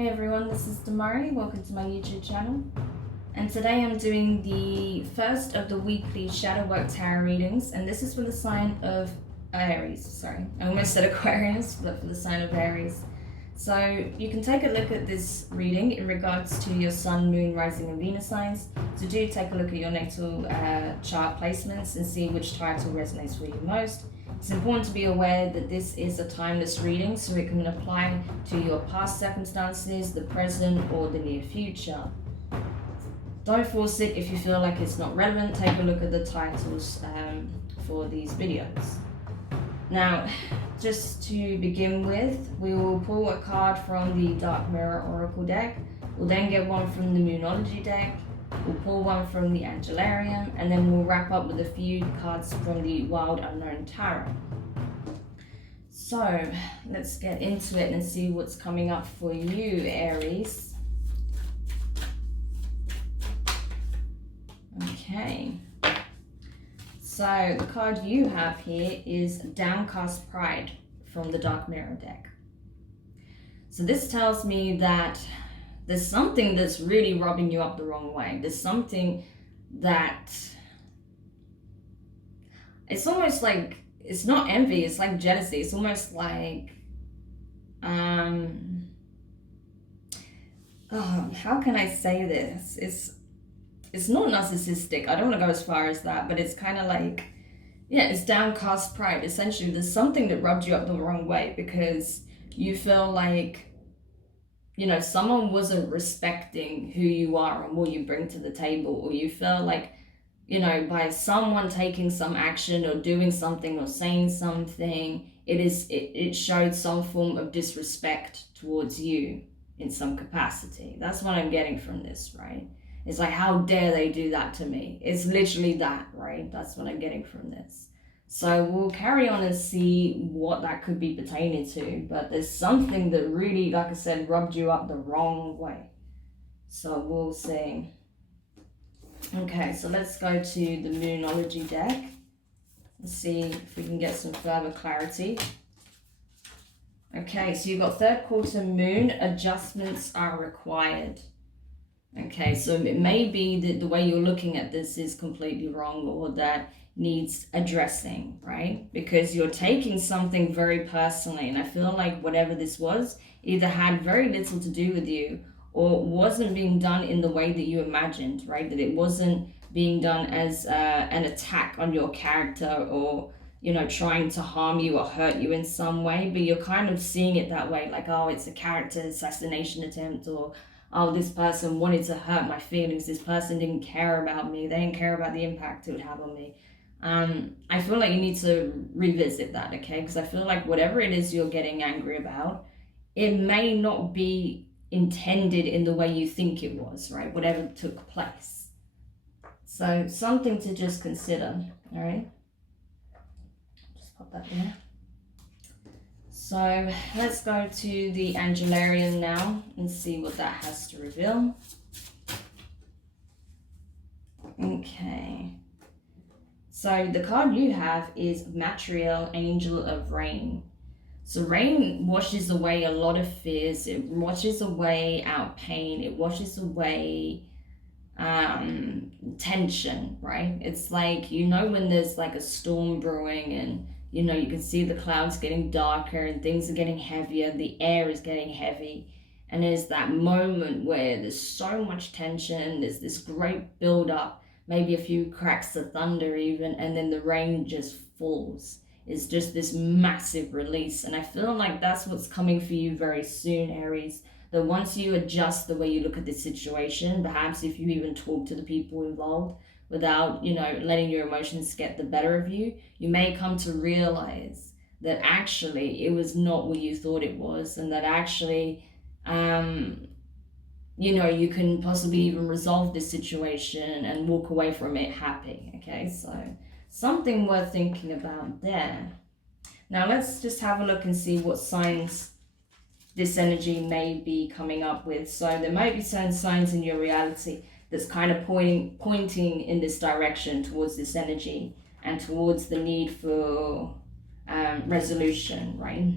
Hey everyone, this is Demari. Welcome to my YouTube channel. And today I'm doing the first of the weekly shadow work tarot readings, and this is for the sign of Aries. Sorry, I almost said Aquarius, but for the sign of Aries. So you can take a look at this reading in regards to your Sun, Moon, Rising, and Venus signs. So do take a look at your natal chart placements and see which title resonates with you most. It's important to be aware that this is a timeless reading, so it can apply to your past circumstances, the present, or the near future. Don't force it if you feel like it's not relevant. Take a look at the titles for these videos. Now, just to begin with, we will pull a card from the Dark Mirror Oracle deck. We'll then get one from the Moonology deck. We'll pull one from the Angelarium, and then we'll wrap up with a few cards from the Wild Unknown Tarot. So, let's get into it and see what's coming up for you, Aries. Okay. So, the card you have here is Downcast Pride from the Dark Mirror deck. So this tells me that there's something that's really rubbing you up the wrong way. There's something that, it's almost like, it's not envy, it's like jealousy. It's almost like, how can I say this? It's not narcissistic. I don't want to go as far as that, but it's kind of like, yeah, it's downcast pride. Essentially, there's something that rubbed you up the wrong way because you feel like, you know, someone wasn't respecting who you are and what you bring to the table, or you feel like, you know, by someone taking some action or doing something or saying something, it showed some form of disrespect towards you in some capacity. That's what I'm getting from this, right? It's like, how dare they do that to me? It's literally that, right? That's what I'm getting from this. So we'll carry on and see what that could be pertaining to. But there's something that really, like I said, rubbed you up the wrong way. So we'll see. Okay, so let's go to the Moonology deck. Let's see if we can get some further clarity. Okay, so you've got third quarter moon. Adjustments are required. Okay, so it may be that the way you're looking at this is completely wrong, or that needs addressing, right? Because you're taking something very personally, and I feel like whatever this was either had very little to do with you or wasn't being done in the way that you imagined, right? That it wasn't being done as an attack on your character, or, you know, trying to harm you or hurt you in some way, but you're kind of seeing it that way, like, oh, it's a character assassination attempt, or oh, this person wanted to hurt my feelings, this person didn't care about me, they didn't care about the impact it would have on me. I feel like you need to revisit that, okay? Because I feel like whatever it is you're getting angry about, it may not be intended in the way you think it was, right? Whatever took place. So something to just consider, all right? Just pop that there. So let's go to the Angelarium now and see what that has to reveal. Okay. So the card you have is Material Angel of Rain. So rain washes away a lot of fears. It washes away our pain. It washes away tension, right? It's like, you know, when there's like a storm brewing and, you know, you can see the clouds getting darker and things are getting heavier, the air is getting heavy. And there's that moment where there's so much tension, there's this great build up, maybe a few cracks of thunder even, and then the rain just falls. It's just this massive release. And I feel like that's what's coming for you very soon, Aries. That once you adjust the way you look at this situation, perhaps if you even talk to the people involved without, you know, letting your emotions get the better of you, you may come to realize that actually it was not what you thought it was, and that actually, you know, you can possibly even resolve this situation and walk away from it happy, okay? So something worth thinking about there. Now let's just have a look and see what signs this energy may be coming up with. So there might be certain signs in your reality that's kind of pointing in this direction towards this energy and towards the need for resolution, right?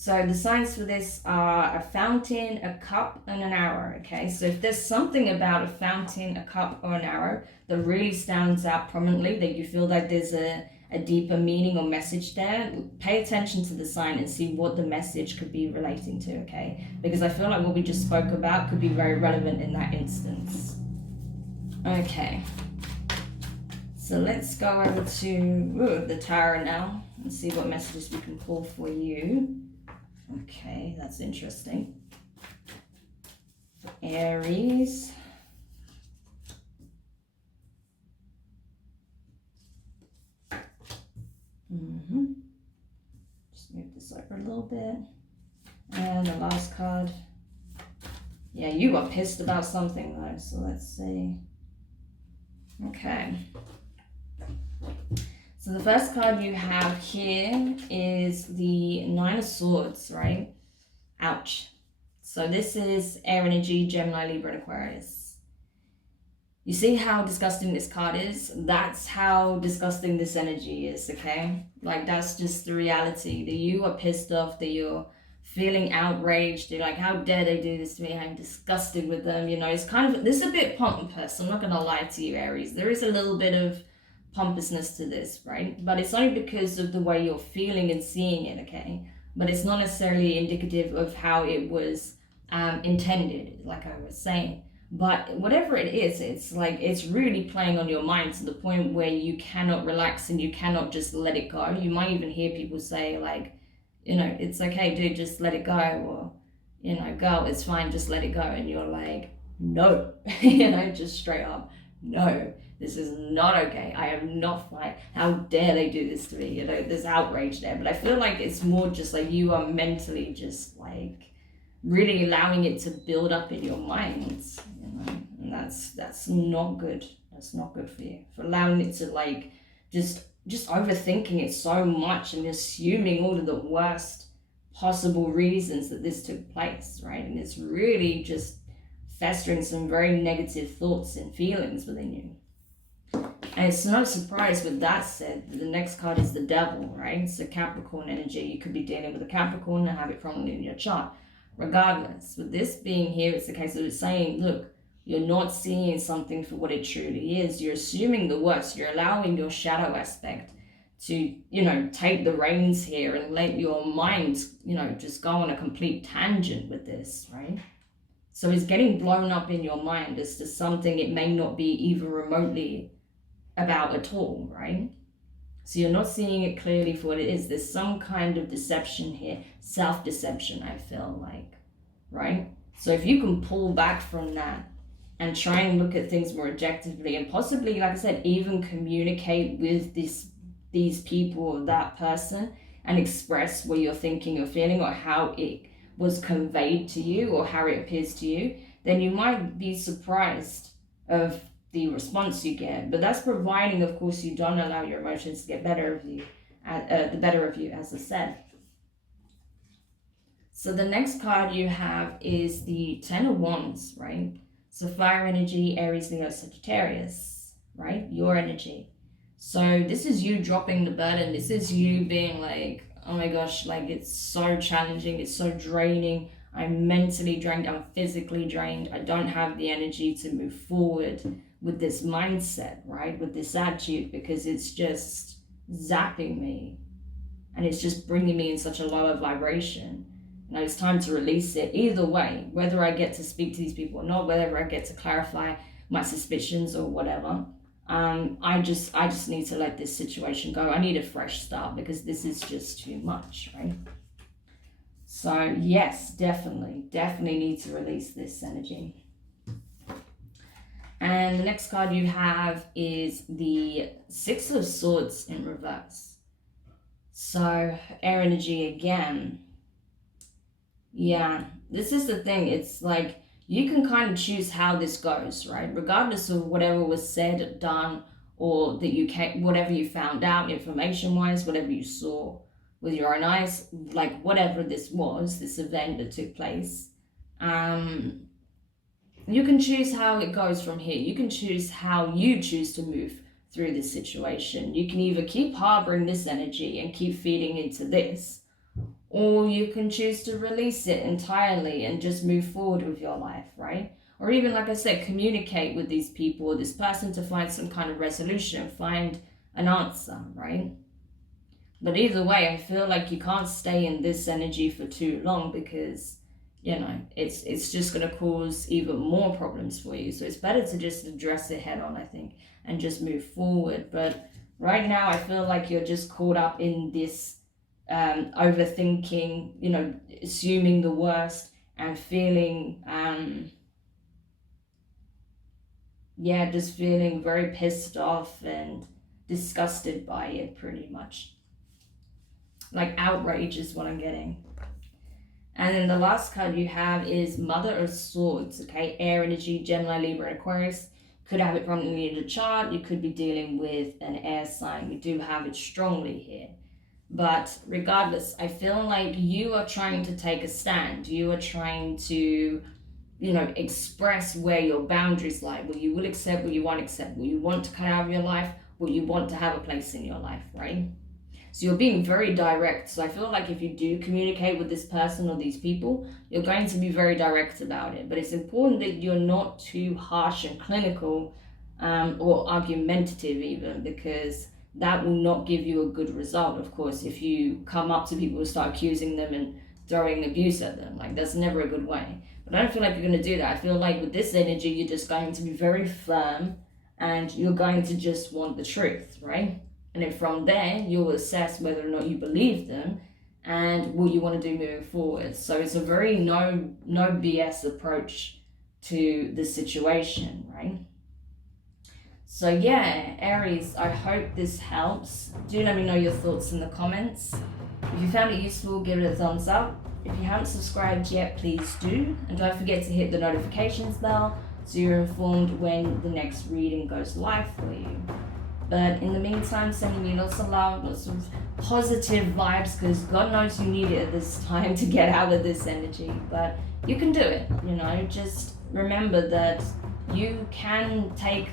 So the signs for this are a fountain, a cup, and an arrow, okay? So if there's something about a fountain, a cup, or an arrow that really stands out prominently, that you feel like there's a deeper meaning or message there, pay attention to the sign and see what the message could be relating to, okay? Because I feel like what we just spoke about could be very relevant in that instance. Okay. So let's go over to the Tarot now and see what messages we can pull for you. Okay, that's interesting. For Aries. Just move this over a little bit. And the last card. Yeah, you got pissed about something though, so let's see. Okay. So the first card you have here is the Nine of Swords, right? Ouch. So this is air energy, Gemini, Libra, and Aquarius. You see how disgusting this card is? That's how disgusting this energy is, okay? Like, that's just the reality. That you are pissed off, that you're feeling outraged. You're like, how dare they do this to me? I'm disgusted with them. You know, it's kind of, this is a bit pompous. I'm not going to lie to you, Aries. There is a little bit of pompousness to this, right? But it's only because of the way you're feeling and seeing it, okay? But it's not necessarily indicative of how it was intended, like I was saying. But whatever it is, it's like, it's really playing on your mind to the point where you cannot relax and you cannot just let it go. You might even hear people say like, you know, it's okay, dude, just let it go. Or, you know, girl, it's fine, just let it go. And you're like, no, you know, just straight up, no. This is not okay. I am not fine. How dare they do this to me? You know, there's outrage there. But I feel like it's more just like you are mentally just like really allowing it to build up in your minds, you know, and that's not good. That's not good for you. For allowing it to like just overthinking it so much and assuming all of the worst possible reasons that this took place, right? And it's really just festering some very negative thoughts and feelings within you. And it's no surprise with that said, the next card is the Devil, right? So Capricorn energy, you could be dealing with a Capricorn and have it prominently in your chart. Regardless, with this being here, it's the case of it saying, look, you're not seeing something for what it truly is. You're assuming the worst. You're allowing your shadow aspect to, you know, take the reins here and let your mind, you know, just go on a complete tangent with this, right? So it's getting blown up in your mind as to something it may not be even remotely about at all, right? So you're not seeing it clearly for what it is. There's some kind of deception here, self-deception, I feel like, right? So if you can pull back from that and try and look at things more objectively and possibly, like I said, even communicate with these people or that person and express what you're thinking or feeling or how it was conveyed to you or how it appears to you, then you might be surprised of the response you get. But that's providing, of course, you don't allow your emotions to get the better of you, as I said. So the next card you have is the Ten of Wands, right? So fire energy, Aries, Leo, Sagittarius, right? Your energy. So this is you dropping the burden. This is you being like, oh my gosh, like it's so challenging, it's so draining. I'm mentally drained, I'm physically drained. I don't have the energy to move forward with this mindset, right? With this attitude, because it's just zapping me and it's just bringing me in such a lower vibration. Now it's time to release it. Either way, whether I get to speak to these people or not, whether I get to clarify my suspicions or whatever, I just need to let this situation go. I need a fresh start because this is just too much, right? So yes, definitely need to release this energy. And the next card you have is the Six of Swords in reverse. So air energy again. Yeah, this is the thing. It's like you can kind of choose how this goes, right? Regardless of whatever was said, done, or that whatever you found out information-wise, whatever you saw with your own eyes, like whatever this was, this event that took place, you can choose how it goes from here. You can choose how you choose to move through this situation. You can either keep harboring this energy and keep feeding into this, or you can choose to release it entirely and just move forward with your life, right? Or even, like I said, communicate with these people or this person to find some kind of resolution, find an answer, right? But either way, I feel like you can't stay in this energy for too long, because, you know, it's just going to cause even more problems for you. So it's better to just address it head on, I think, and just move forward. But right now, I feel like you're just caught up in this overthinking, you know, assuming the worst and feeling, just feeling very pissed off and disgusted by it, pretty much. Like outrage is what I'm getting. And then the last card you have is Mother of Swords, okay? Air energy, Gemini, Libra, and Aquarius. Could have it prominently in the chart. You could be dealing with an air sign. We do have it strongly here. But regardless, I feel like you are trying to take a stand. You are trying to, you know, express where your boundaries lie, what you will accept, what you won't accept, what you want to cut out of your life, what you want to have a place in your life, right? So you're being very direct. So I feel like if you do communicate with this person or these people, you're going to be very direct about it. But it's important that you're not too harsh and clinical or argumentative even, because that will not give you a good result, of course, if you come up to people and start accusing them and throwing abuse at them. Like, that's never a good way. But I don't feel like you're going to do that. I feel like with this energy, you're just going to be very firm and you're going to just want the truth, right? And then from there, you'll assess whether or not you believe them and what you want to do moving forward. So it's a very no BS approach to the situation, right? So yeah, Aries, I hope this helps. Do let me know your thoughts in the comments. If you found it useful, give it a thumbs up. If you haven't subscribed yet, please do. And don't forget to hit the notifications bell so you're informed when the next reading goes live for you. But in the meantime, sending you lots of love, lots of positive vibes, because God knows you need it at this time to get out of this energy. But you can do it, you know. Just remember that you can take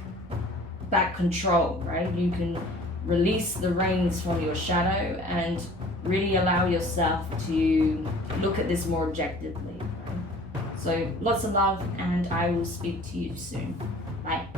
back control, right? You can release the reins from your shadow and really allow yourself to look at this more objectively. Right? So lots of love, and I will speak to you soon. Bye.